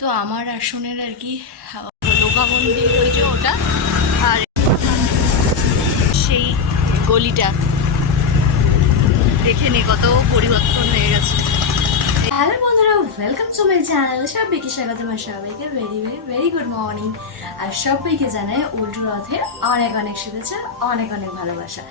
তো আমার আসনের আর কি, লোকা মন্দির যে ওটা, আর সেই গলিটা। দেখে নে কত পরিবর্তন হয়ে গেছে। হ্যালো বন্ধুরা ওয়েলকাম টু মাই চ্যানেল সবাইকে স্বাগত, আমার সবাইকে very very very good morning আর সবাইকে জানাই উল্টো রথের অনেক অনেক শুভেচ্ছা, অনেক অনেক ভালোবাসা।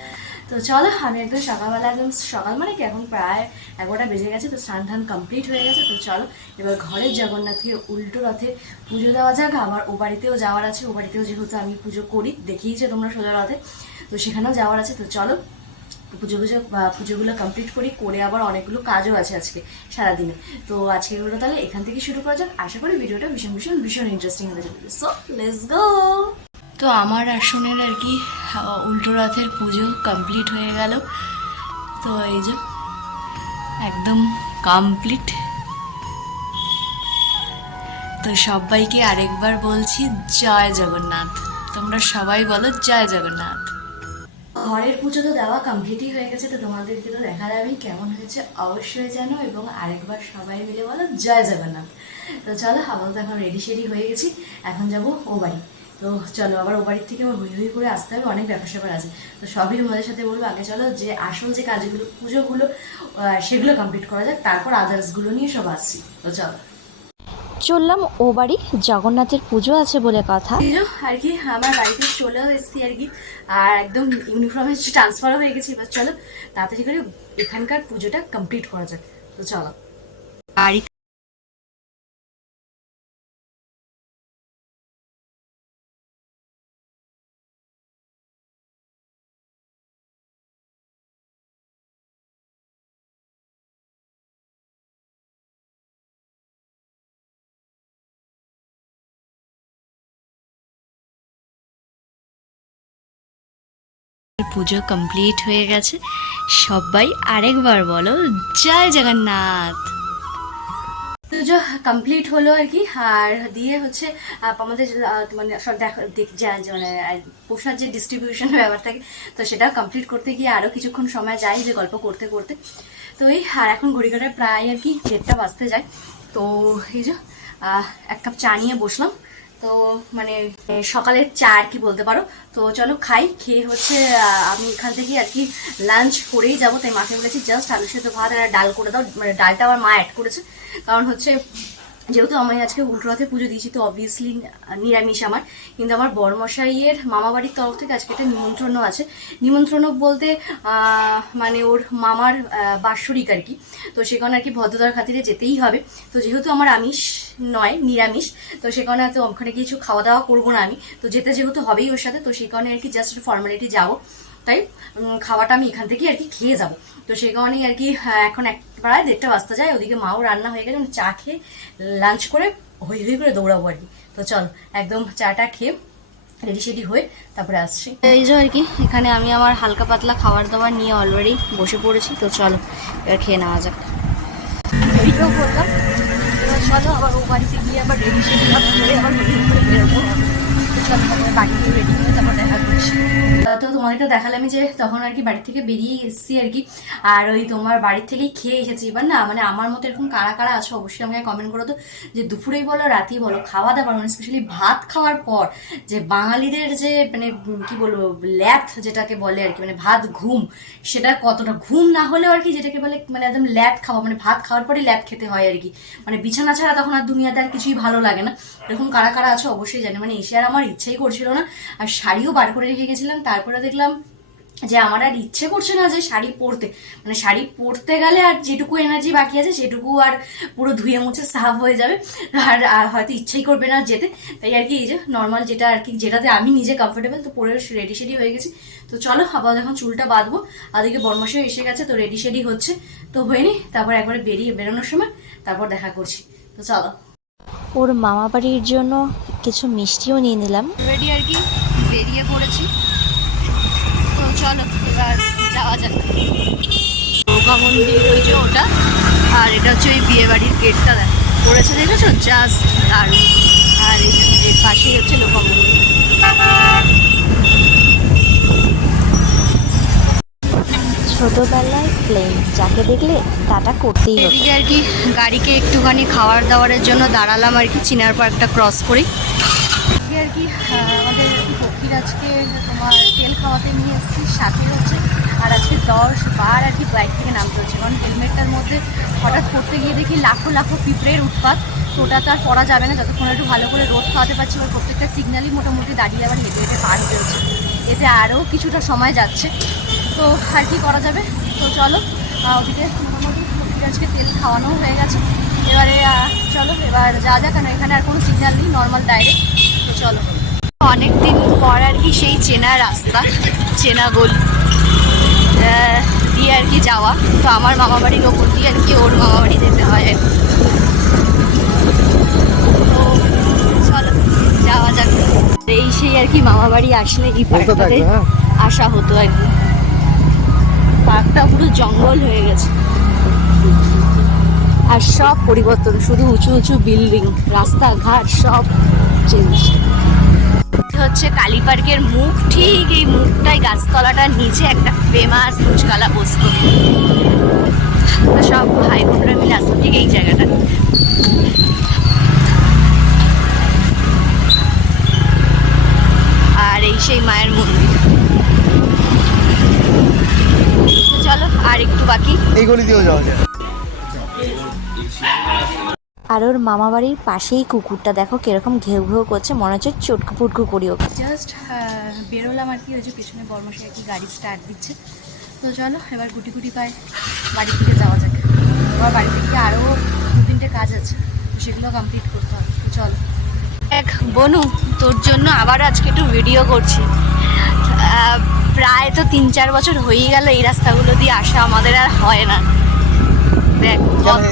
তো চলো, আমি একদম সকালবেলা, একদম সকাল মানে কি, এখন প্রায় এগারোটা বেজে গেছে, তো স্নান ধান কমপ্লিট হয়ে গেছে, তো চলো, এবার ঘরের জগন্নাথকে উল্টো রথে পুজো দেওয়া যাক আমার ও বাড়িতেও যাওয়ার আছে, ও বাড়িতেও যেহেতু আমি পুজো করি, দেখিয়েছে তোমরা সোজা রথে, তো সেখানেও যাওয়ার আছে, তো চলো, পুজো পুজো পুজোগুলো কমপ্লিট করি, করে আবার অনেকগুলো কাজও আছে আজকে, সারাদিনে, তো আজকে তাহলে এখান থেকে শুরু করা যাক, আশা করি ভিডিওটা ভীষণ ভীষণ ভীষণ ইন্টারেস্টিং হতে চলবে সো লেটস গো তো আমার আসনের আর কি উল্টো রথের পুজো কমপ্লিট হয়ে গেল। তো এই যে, একদম কমপ্লিট তো সবাইকে আরেকবার বলছি, জয় জগন্নাথ। তোমরা সবাই বলো, জয় জগন্নাথ। ঘরের পুজো তো দেওয়া কমপ্লিটই হয়ে গেছে, তো তোমাদেরকে তো দেখা যাবে কেমন হয়েছে অবশ্যই জানো, এবং আরেকবার সবাই মিলে বলো, জয় জগন্নাথ। তো চলো, আপাতত এখন রেডি শেডি হয়ে গেছি, এখন যাব ও বাড়ি। তো চলো আবার ও বাড়ির থেকে আবার হুই হুই করে আসতে হবে অনেক ব্যাপার স্যাপার আছে। তো সবই তোমাদের সাথে বলব আগে চলো যে আসল যে কাজগুলো পুজোগুলো সেগুলো কমপ্লিট করা যাক তারপর আদার্সগুলো নিয়ে সব আসছি। তো চলো। চললাম ও বাড়ি জগন্নাথের পুজো আছে বলে কথা। আর কি আমার বাড়িতে চলেও এসেছি আর কি আর একদম ইউনিফর্মে ট্রান্সফারও হয়ে গেছে এবার চলো তাড়াতাড়ি করে এখানকার পুজোটা কমপ্লিট করা যাক। তো চলো। বাড়ি পুজো কমপ্লিট হয়ে গেছে। সবাই আরেকবার বলো, জয় জগন্নাথ। পুজো কমপ্লিট হলো আর কি, আর দিয়ে হচ্ছে আমাদের মানে সব দেখা মানে প্রসাদ যে ডিস্ট্রিবিউশনের ব্যাপার থাকে তো সেটা কমপ্লিট করতে গিয়ে আরও কিছুক্ষণ সময় যায় যে গল্প করতে করতে। তো এই, আর এখন ঘড়ি প্রায় আর কি দেড়টা বাজতে যায়। তো এই যে এক কাপ চা নিয়ে বসলাম। তো মানে সকালে সকালের চা আর কি বলতে পারো? তো চলো খাই, খেয়ে হচ্ছে আমি এখান থেকে আর কি লাঞ্চ করেই যাব। তাই মাকে বলেছি, জাস্ট আলু সেদ্ধ ভাত আর ডাল করে দাও। মানে ডালটা আমার মা অ্যাড করেছে। কারণ হচ্ছে যেহেতু আমি আজকে উল্টো রথে পুজো দিয়েছি, তো অবভিয়াসলি নিরামিষ আমার। কিন্তু আমার বড়মশাইয়ের মামা বাড়ির তরফ থেকে আজকে একটা নিমন্ত্রণও আছে। নিমন্ত্রণ বলতে মানে ওর মামার বাৎসরিক আর কি। তো সেখানে আর কি ভদ্রতার খাতিরে যেতেই হবে। তো যেহেতু আমার আমিষ নয়, নিরামিষ, তো সেখানে তো ওখানে কিছু খাওয়া দাওয়া করব না আমি। তো যেতে যেহেতু হবেই ওর সাথে, তো সেই কারণে আর কি জাস্ট ফর্মালিটি যাব। তাই খাওয়াটা আমি এখান থেকে আর কি খেয়ে যাব। তো সেই কারণেই আর কি এখন এক প্রায় দেড়টা বাজতে যায়, ওদিকে মাও রান্না হয়ে গেছে চা খেয়ে লাঞ্চ করে হই হই করে দৌড়াবো আর কি। তো চল, একদম চাটা খেয়ে রেডি সেডি হয়ে তারপরে আসছি। এই যে আর কি, এখানে আমি আমার হালকা পাতলা খাবার দাবার নিয়ে অলরেডি বসে পড়েছি, তো চলো, এবার খেয়ে নেওয়া যাক। করলাম চলো, আবার ও বাড়িতে গিয়ে আবার রেডি সেডি আবার চলো তো তোমাদেরকে দেখালাম যে তখন আর কি বাড়ি থেকে বেরিয়ে এসেছি আর কি। আর ওই তোমার বাড়ির থেকেই খেয়ে এসেছি। এবার না মানে আমার মতো এরকম কারা কারা আছো অবশ্যই আমাকে কমেন্ট করো তো। যে দুপুরেই বলো, রাতেই বলো, খাওয়া দাওয়া মানে স্পেশালি ভাত খাওয়ার পর যে বাঙালিদের যে মানে কি বলব, ল্যাথ যেটাকে বলে আর কি মানে ভাত, ঘুম, সেটা কতটা ঘুম না হলেও আর কি যেটাকে বলে মানে একদম ল্যাথ খাওয়া মানে ভাত খাওয়ার পরেই ল্যাথ খেতে হয় আর কি। মানে বিছানা ছাড়া তখন আর দুনিয়াতে আর কিছুই ভালো লাগে না। এরকম কারা কারা আছো অবশ্যই জানি। মানে এসে আর আমার ইচ্ছেই করছিল না। আর শাড়িও বার করে রেখে গেছিলাম। তারপরে দেখলাম যে আমার আর ইচ্ছে করছে না যে শাড়ি পরতে। মানে শাড়ি পরতে গেলে আর যেটুকু এনার্জি বাকি আছে, সেটুকু আর পুরো ধুয়ে মুছে সাফ হয়ে যাবে। আর আর হয়তো ইচ্ছেই করবে না যেতে। তাই আর কি এই যে নর্মাল যেটা আর কি, যেটাতে আমি নিজে কমফোর্টেবল তো পরে রেডি শেডি হয়ে গেছি। তো চলো আবার যখন চুলটা বাঁধবো। আদিকে বর্মাসেও এসে গেছে, তো রেডি শেডি হচ্ছে। তো হয়নি, তারপর একবারে বেরিয়ে বেরোনোর সময়, তারপর দেখা করছি। তো চলো। ওর মামা বাড়ির জন্য কিছু মিষ্টিও নিয়ে নিলাম। রেডি আর কি? বেরিয়ে পড়েছি। তো চলো, এবার যাওয়া যাক। দুর্গা মন্দির ওই যে ওটা, আর এটা হচ্ছে ওই বিয়ে বাড়ির গেটটা দেখ। পড়েছে দেখেছ? জাস্ট আর এই পাশেই হচ্ছে লোকা ছোটবেলায় প্লেন যাকে দেখলে টাটা করতেই এদিকে আর কি, গাড়িকে একটুখানি খাবার দাবারের জন্য দাঁড়ালাম আর কি, চিনার পার্কটা ক্রস করি। এদিকে আর কি আমাদের পক্ষীর আজকে তোমার তেল খাওয়াতে নিয়ে এসেছি, সাথে হচ্ছে আর আজকে দশ বার আর কি বাইক থেকে নামতে হচ্ছে, কারণ হেলমেটটার মধ্যে হঠাৎ করতে গিয়ে দেখি লাখো লাখো পিঁপড়ের উৎপাত। তো ওটা তো আর পড়া যাবে না, যতক্ষণ একটু ভালো করে রোদ খাওয়াতে পারছি, ওর প্রত্যেকটা সিগন্যালই মোটামুটি দাঁড়িয়ে আবার হেঁটে হেঁটে পার হচ্ছে। এতে আরও কিছুটা সময় যাচ্ছে। তো আর কি করা যাবে? তো চলো ওদিকে মোটামুটি আজকে তেল খাওয়ানোও হয়ে গেছে। এবারে চলো এবার যা যা কেন এখানে আর কোনো সিগন্যাল নেই নর্মাল ডাইরেক্ট তো চলো। অনেক দিন পর আর কি সেই চেনা রাস্তা চেনা গলি দিয়ে আর কি যাওয়া। তো আমার মামা বাড়ির ওপর দিয়ে আর কি ওর মামা বাড়ি যেতে হয় আর তো চলো যাওয়া যাক। এই সেই আর কি মামা বাড়ি আসলে এই পার্কটাতে আসা হতো আর কি। পার্কটা পুরো জঙ্গল হয়ে গেছে। আর সব পরিবর্তন, শুধু উঁচু উঁচু বিল্ডিং, রাস্তাঘাট, সব চেঞ্জ হচ্ছে কালী পার্কের মুখ, ঠিক এই মুখটাই গাছতলাটার নিচে একটা ফেমাস ফুচকালা বসত। সব ভাই বোনরা মিলে আসতো ঠিক এই জায়গাটা। আর এই সেই মায়ের মন্দির। চলো আর একটু বাকি। এই গলি দিয়েও যাওয়া যায়। আর ওর মামা বাড়ির পাশেই কুকুরটা দেখো কীরকম ঘেউ ঘেউ করছে মনে হচ্ছে চটকু পুটকু করি ওকে। জাস্ট বেরোলাম আর কি ওই যে পিছনে বর্মশাই আর কি গাড়ি স্টার্ট দিচ্ছে। তো চলো এবার গুটি গুটি পায় বাড়ির দিকে যাওয়া যাক। আবার বাড়ি থেকে আরও দু তিনটে কাজ আছে সেগুলো কমপ্লিট করতে হবে। তো চলো। এক বনু তোর জন্য আবার আজকে একটু ভিডিও করছি। প্রায় তো তিন চার বছর হয়েই গেল এই রাস্তাগুলো দিয়ে আসা আমাদের আর হয় না। দেখ কত?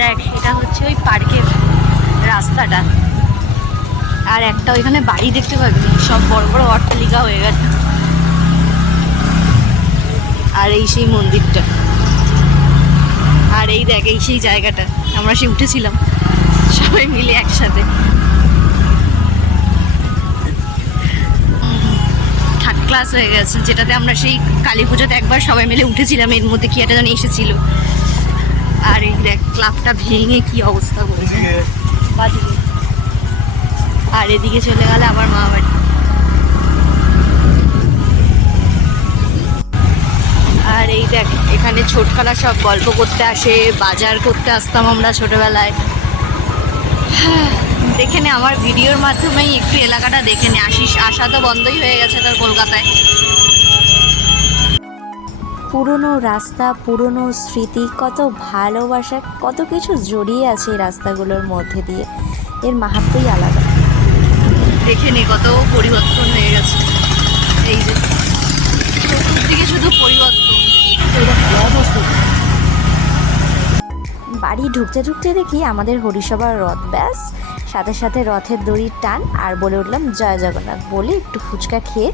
দেখ এটা হচ্ছে ওই পার্কের রাস্তাটা। আর একটা ওইখানে বাড়ি দেখতে পাবি সব বড় বড় অট্টালিকা হয়ে গেছে। আর এই সেই মন্দিরটা। আর এই দেখ এই সেই জায়গাটা। আমরা সে উঠেছিলাম সবাই মিলে একসাথে। ক্লাস হয়ে গেছে যেটাতে আমরা সেই কালী পুজোতে একবার সবাই মিলে উঠেছিলাম এর মধ্যে কি একটা যেন এসেছিল। আর এই দেখ ক্লাবটা ভেঙে কি অবস্থা করেছে বাদিকে আর এদিকে চলে গেল আবার মা বাড়ি। আর এই দেখ এখানে ছোটখালা সব গল্প করতে আসে বাজার করতে আসতাম আমরা ছোটবেলায়। হ্যাঁ, দেখে নে আমার ভিডিওর মাধ্যমেই একটু এলাকাটা দেখে নে। আসিস আসা তো বন্ধই হয়ে গেছে তার কলকাতায়। পুরনো রাস্তা পুরনো স্মৃতি কত ভালোবাসা কত কিছু জড়িয়ে আছে এই রাস্তাগুলোর মধ্যে দিয়ে। এর মাহাত্মই আলাদা। দেখে নে কত পরিবর্তন হয়ে গেছে। এই যে চতুর্দিকে শুধু পরিবর্তন। বাড়ি ঢুকতে ঢুকতে দেখি আমাদের হরিসভার রথ ব্যাস। সাথে সাথে রথের দড়ির টান আর বলে উঠলাম জয় জগন্নাথ। বলে একটু ফুচকা খেয়ে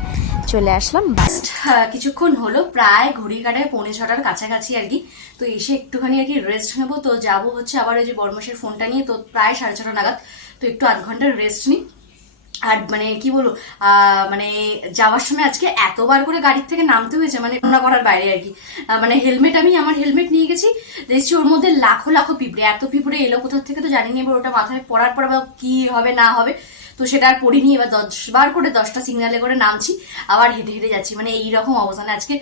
চলে আসলাম বাস হ্যাঁ, কিছুক্ষণ হলো প্রায় ঘড়ি কাটায় পৌনে ছটার কাছাকাছি আর কি। তো এসে একটুখানি আর কি রেস্ট নেব। তো যাব হচ্ছে আবার ওই যে বর্মসের ফোনটা নিয়ে তো প্রায় সাড়ে ছটা নাগাদ। তো একটু আধ ঘণ্টার রেস্ট নিই। আর মানে কি বলব মানে যাওয়ার সময় আজকে এতবার করে গাড়ির থেকে নামতে হয়েছে মানে রান্না করার বাইরে আর কি। মানে হেলমেট আমি, আমার হেলমেট নিয়ে গেছি, দেখছি ওর মধ্যে লাখো লাখো পিঁপড়ে, এত পিঁপড়ে এলো কোথার থেকে তো জানি না এবার ওটা মাথায় পড়ার পর আবার কি হবে, না হবে, তো সেটা আর পড়িনি, এবার দশবার করে, দশটা সিগনালে করে নামছি, আবার হেঁটে হেঁটে যাচ্ছি মানে এইরকম অবস্থানে আজকে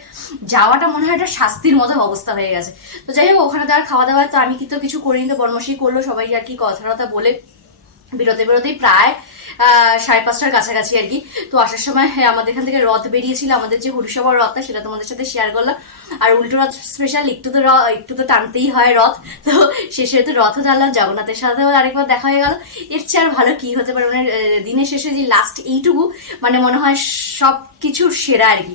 যাওয়াটা মনে হয় একটা শাস্তির মতো অবস্থা হয়ে গেছে। তো যাই হোক, ওখানে তো আর খাওয়া দাওয়া তো আমি কিন্তু কিছু করিনি, তো বর্মশাই করল সবাই আর কি কথা বলে। বেরোতে বেরোতেই প্রায় সাড়ে পাঁচটার কাছাকাছি আর কি। তো আসার সময় হ্যাঁ, আমাদের এখান থেকে রথ বেরিয়েছিল আমাদের যে হরিসভার রথটা সেটা তোমাদের সাথে শেয়ার করলাম। আর উল্টো রথ স্পেশাল একটু তো একটু তো টানতেই হয় রথ। তো শেষে তো রথও টানলাম জগন্নাথের সাথেও আরেকবার দেখা হয়ে গেল। এর চেয়ে আর ভালো কি হতে পারে? মানে দিনের শেষে যে লাস্ট এইটুকু মানে মনে হয় সব কিছুর সেরা আর কি।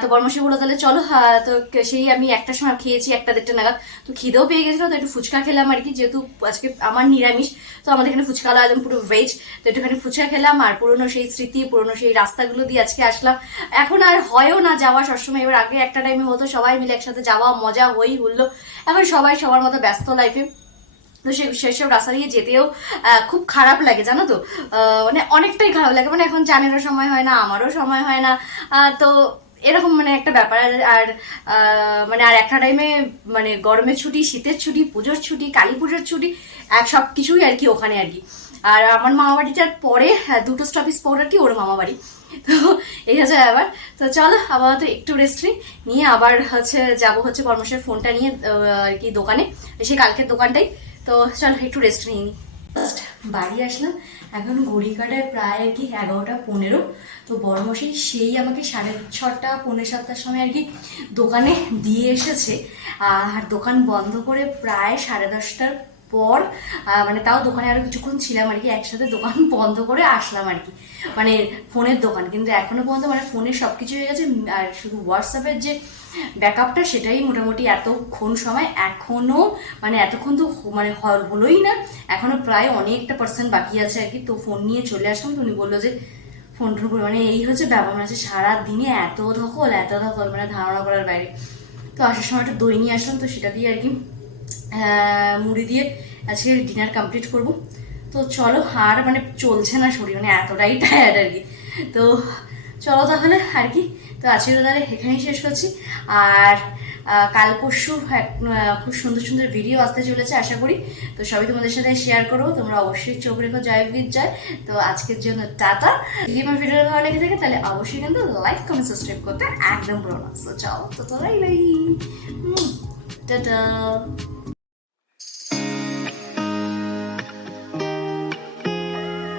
তো বর্মশী বলল, তাহলে চলো তো সেই আমি একটা সময় খেয়েছি, একটা দেড়টা নাগাদ। তো খিদেও পেয়ে গেছিল, তো একটু ফুচকা খেলাম আর কি, যেহেতু আজকে আমার নিরামিষ, তো আমাদের এখানে ফুচকা হলো একদম পুরো ভেজ তো একটুখানি ফুচকা খেলাম আর পুরোনো সেই স্মৃতি, পুরোনো সেই রাস্তাগুলো দিয়ে আজকে আসলাম। এখন আর হয়ও না যাওয়া সবসময়। এবার আগে একটা টাইমে হতো, সবাই মিলে একসাথে যাওয়া, মজা, হই হুল্লো। এখন সবাই সবার মতো ব্যস্ত লাইফে তো সে, সেসব রাস্তা দিয়ে যেতেও খুব খারাপ লাগে, জানো তো? মানে অনেকটাই খারাপ লাগে। মানে এখন জানেরও সময় হয় না, আমারও সময় হয় না। তো এরকম মানে একটা ব্যাপার। আর- মানে আর একটা টাইমে মানে গরমের ছুটি শীতের ছুটি পুজোর ছুটি কালী পুজোর ছুটি এক সব কিছুই আর কি ওখানে আর কি। আর আমার মামা বাড়িটার পরে আহ, দুটো স্টপেজ পর আর কি ওর মামা বাড়ি তো এই হচ্ছে ব্যাপার। তো চলো আপাতত একটু রেস্ট নিই। নিয়ে আবার হচ্ছে যাব হচ্ছে পরমেশের ফোনটা নিয়ে আর কি দোকানে। সেই কালকের দোকানটাই। তো চলো একটু রেস্ট নিয়ে নিই বাড়ি আসলাম। এখন ঘড়ি কাটায় প্রায় আর কি এগারোটা পনেরো। তো বড়মশাই সেই আমাকে সাড়ে ছটা পনেরো সাতটার সময় আর কি দোকানে দিয়ে এসেছে। আর দোকান বন্ধ করে প্রায় সাড়ে দশটার পর মানে তাও দোকানে আরও কিছুক্ষণ ছিলাম আর কি, একসাথে দোকান বন্ধ করে আসলাম আর কি। মানে ফোনের দোকান, কিন্তু এখনও পর্যন্ত মানে ফোনে সব কিছু হয়ে গেছে আর শুধু হোয়াটসঅ্যাপের যে ব্যাকআপটা সেটাই মোটামুটি এতক্ষণ সময়, এখনও মানে এতক্ষণ তো মানে হলোই না, এখনও প্রায় অনেকটা পার্সেন্ট বাকি আছে আর কি। তো ফোন নিয়ে চলে আসলাম, তো উনি বলল যে ফোনটার উপরে মানে এই হচ্ছে ব্যাপার মানে হচ্ছে সারা দিনে এত ধকল এত ধকল মানে ধারণা করার বাইরে। তো আসার সময় একটা দই নিয়ে আসলাম, তো সেটা দিয়ে আর কি মুড়ি দিয়ে আজকে ডিনার কমপ্লিট করব। তো চলো, আর মানে চলছে না শরীর মানে এতটাই টায়ার্ড আর কি। তো চলো তাহলে, আর কি। তো আজকের তাহলে এখানেই শেষ করছি। আর কাল পরশু খুব সুন্দর সুন্দর ভিডিও আসতে চলেছে, আশা করি। তো সবই তোমাদের সাথে শেয়ার করব। তোমরা অবশ্যই চোখ রেখো, জয় বিদ জয়। তো আজকের জন্য টাটা। যদি আমার ভিডিওটা ভালো লেগে থাকে, তাহলে অবশ্যই কিন্তু লাইক কমেন্ট সাবস্ক্রাইব করতে একদম ভুলো না। তো চলো, তো তো বাই বাই। টাটা।